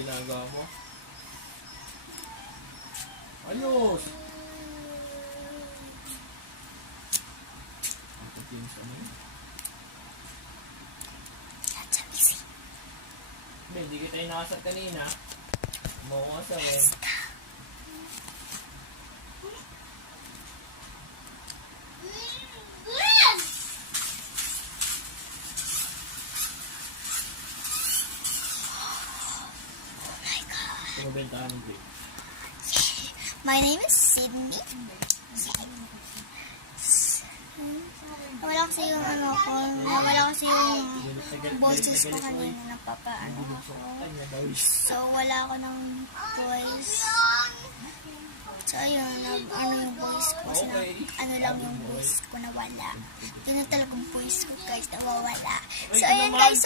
ginagawa mo. Ayos! Pagkikinis ka mo yun. Hindi kita inakasat kanina. Mukha sa rin. Kumabentahan ng break. My name is Sydney. Wala kasi yung ano ko, wala kasi yung boses ko kanina napapaano ako. So, wala ako ng voice. So, ayun, ano yung voice ko. Ano lang yung voice ko na wala. Yun na talagang voice ko guys, nawawala. So, ayun guys.